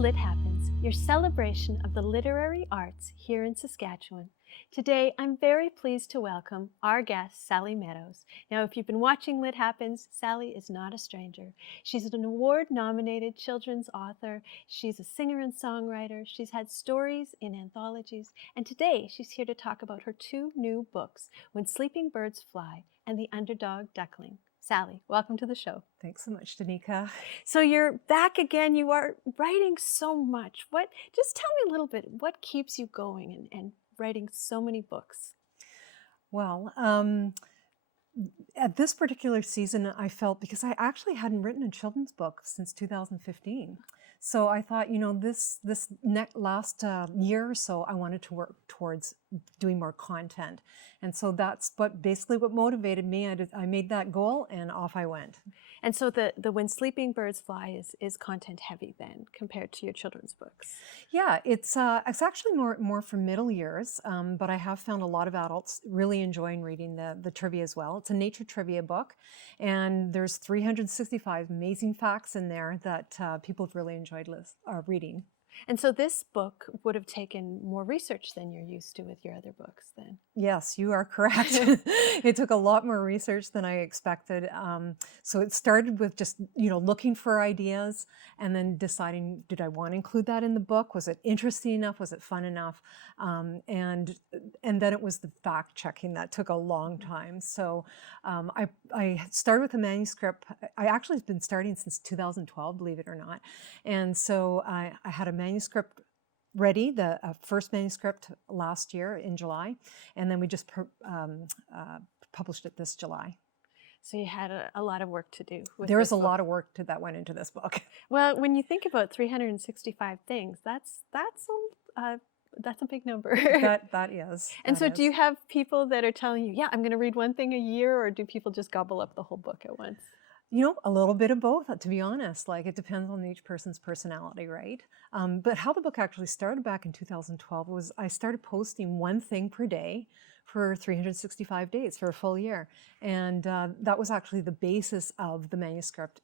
Lit Happens, your celebration of the literary arts here in Saskatchewan. Today, I'm very pleased to welcome our guest, Sally Meadows. Now, if you've been watching Lit Happens, Sally is not a stranger. She's an award-nominated children's author. She's a singer and songwriter. She's had stories in anthologies. And today, she's here to talk about her two new books, When Sleeping Birds Fly and The Underdog Duckling. Sally, welcome to the show. Thanks so much, Danica. So you're back again. You are writing so much. Just tell me a little bit, what keeps you going and writing so many books? Well, at this particular season, I felt, because I actually hadn't written a children's book since 2015. So I thought, this last year or so, I wanted to work towards doing more content. And so that's basically what motivated me. I made that goal and off I went. And so the When Sleeping Birds Fly is content heavy then compared to your children's books? Yeah, it's actually more for middle years, but I have found a lot of adults really enjoying reading the trivia as well. It's a nature trivia book, and there's 365 amazing facts in there that people have really enjoyed reading. And so this book would have taken more research than you're used to with your other books then? Yes, you are correct. It took a lot more research than I expected. So it started with just, looking for ideas and then deciding, did I want to include that in the book? Was it interesting enough? Was it fun enough? And then it was the fact checking that took a long time. So I started with a manuscript. I actually have been starting since 2012, believe it or not. And so I had a manuscript ready, the first manuscript last year in July, and then we just published it this July. So you had a lot of work to do. There was a lot of work that went into this book. Well, when you think about 365 things, that's a big number. That is. And so do you have people that are telling you, yeah, I'm going to read one thing a year, or do people just gobble up the whole book at once? A little bit of both, to be honest. Like, it depends on each person's personality, right? But how the book actually started back in 2012 was I started posting one thing per day for 365 days for a full year. And that was actually the basis of the manuscript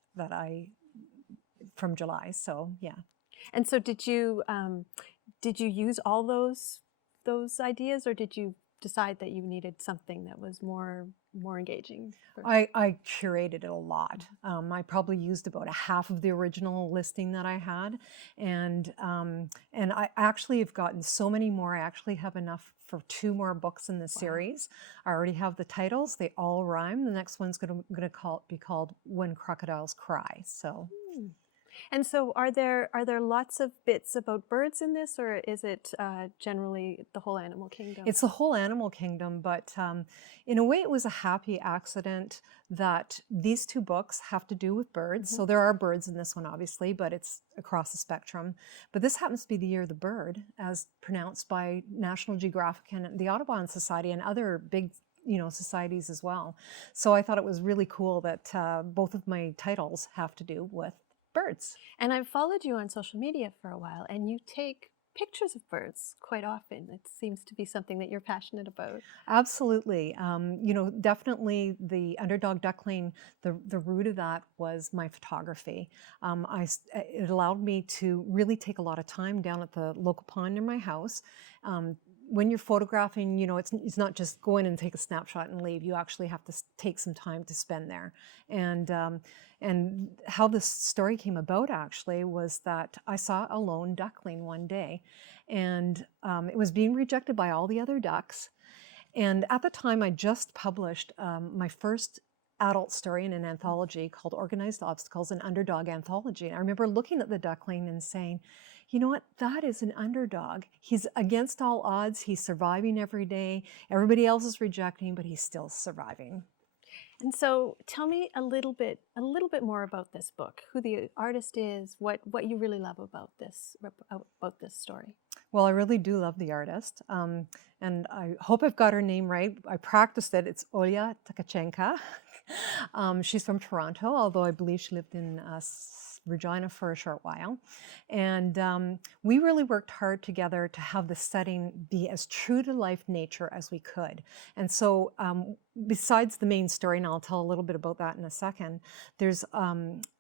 from July, so yeah. And so did you use all those ideas, or did you decide that you needed something that was more engaging? I curated it a lot. I probably used about a half of the original listing that I had, and I actually have gotten so many more. I actually have enough for 2 more books in the series. I already have the titles; they all rhyme. The next one's going to be called When Crocodiles Cry. So. And so are there lots of bits about birds in this, or is it generally the whole animal kingdom? It's the whole animal kingdom, but in a way it was a happy accident that these 2 books have to do with birds. Mm-hmm. So there are birds in this one, obviously, but it's across the spectrum. But this happens to be the Year of the Bird, as pronounced by National Geographic and the Audubon Society and other big societies as well. So I thought it was really cool that both of my titles have to do with birds. And I've followed you on social media for a while, and you take pictures of birds quite often. It seems to be something that you're passionate about. Absolutely. Definitely the Underdog Duckling, the root of that was my photography. It allowed me to really take a lot of time down at the local pond near my house. When you're photographing, it's not just go in and take a snapshot and leave. You actually have to take some time to spend there. And how this story came about actually was that I saw a lone duckling one day, and it was being rejected by all the other ducks. And at the time, I just published my first adult story in an anthology called Organized Obstacles, an underdog anthology. And I remember looking at the duckling and saying, you know what, that is an underdog. He's against all odds. He's surviving every day. Everybody else is rejecting, but he's still surviving. And so tell me a little bit more about this book, who the artist is, what you really love about this story. Well, I really do love the artist, and I hope I've got her name right. I practiced it. It's Olya Tkachenka. She's from Toronto, although I believe she lived in Regina for a short while. And we really worked hard together to have the setting be as true to life nature as we could. And so besides the main story, and I'll tell a little bit about that in a second, there's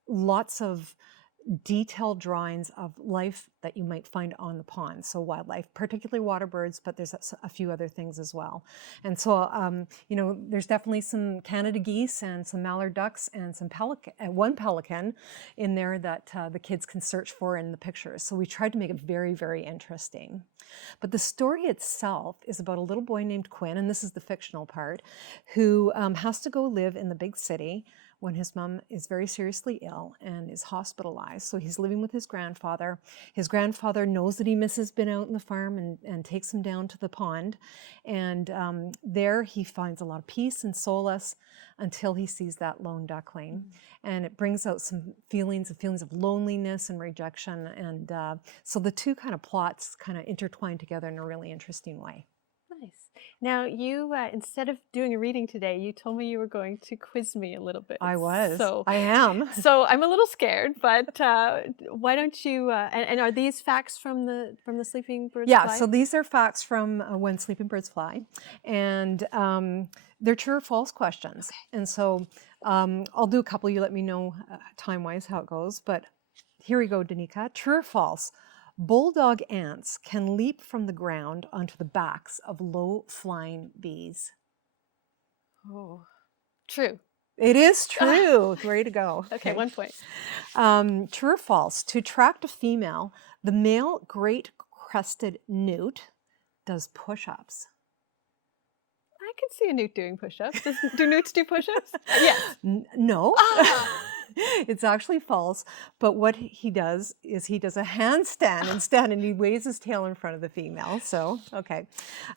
lots of detailed drawings of life that you might find on the pond. So wildlife, particularly water birds, but there's a few other things as well. And so, there's definitely some Canada geese and some mallard ducks and some one pelican in there that the kids can search for in the pictures. So we tried to make it very, very interesting. But the story itself is about a little boy named Quinn, and this is the fictional part, who has to go live in the big city when his mom is very seriously ill and is hospitalized. So he's living with his grandfather. His grandfather knows that he misses being out in the farm and takes him down to the pond. And there he finds a lot of peace and solace until he sees that lone duckling. And it brings out some feelings of loneliness and rejection. And so the two kind of plots kind of intertwine together in a really interesting way. Nice. Now, you, instead of doing a reading today, you told me you were going to quiz me a little bit. I was. So, I am. So I'm a little scared, but why don't you, and are these facts from the Sleeping Birds Fly? Yeah, so these are facts from When Sleeping Birds Fly. And they're true or false questions. Okay. And so I'll do a couple. You let me know time-wise how it goes. But here we go, Danica. True or false? Bulldog ants can leap from the ground onto the backs of low-flying bees. Oh, true. It is true. Way to go. Okay, 1 point. True or false? To attract a female, the male great-crested newt does push-ups. I can see a newt doing push-ups. Do newts do push-ups? Yes. No. It's actually false, but what he does is he does a handstand instead, and he waves his tail in front of the female. So, okay.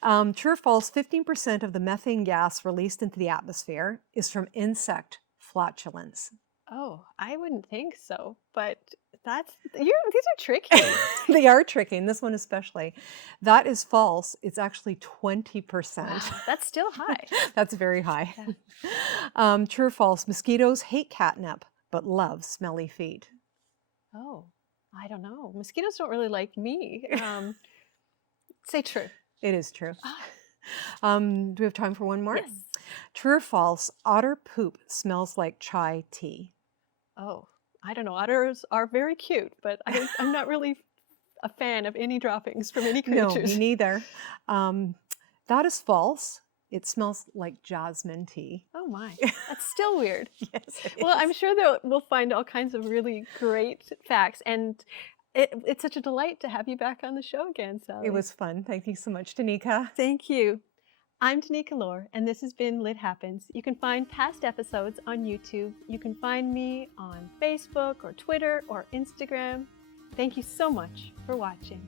True or false, 15% of the methane gas released into the atmosphere is from insect flatulence. Oh, I wouldn't think so, but these are tricky. They are tricky, and this one especially. That is false. It's actually 20%. Wow, that's still high. That's very high. Yeah. True or false, mosquitoes hate catnip, but love smelly feet. Oh, I don't know. Mosquitoes don't really like me. Say true. It is true. Do we have time for one more? Yes. True or false, otter poop smells like chai tea. Oh, I don't know. Otters are very cute, but I'm not really a fan of any droppings from any creatures. No, me neither. That is false. It smells like jasmine tea. Oh my, that's still weird. Yes, well, I'm sure that we'll find all kinds of really great facts, and it's such a delight to have you back on the show again, Sally. It was fun. Thank you so much, Danica. Thank you. I'm Danica Lorer, and this has been Lit Happens. You can find past episodes on YouTube. You can find me on Facebook or Twitter or Instagram. Thank you so much for watching.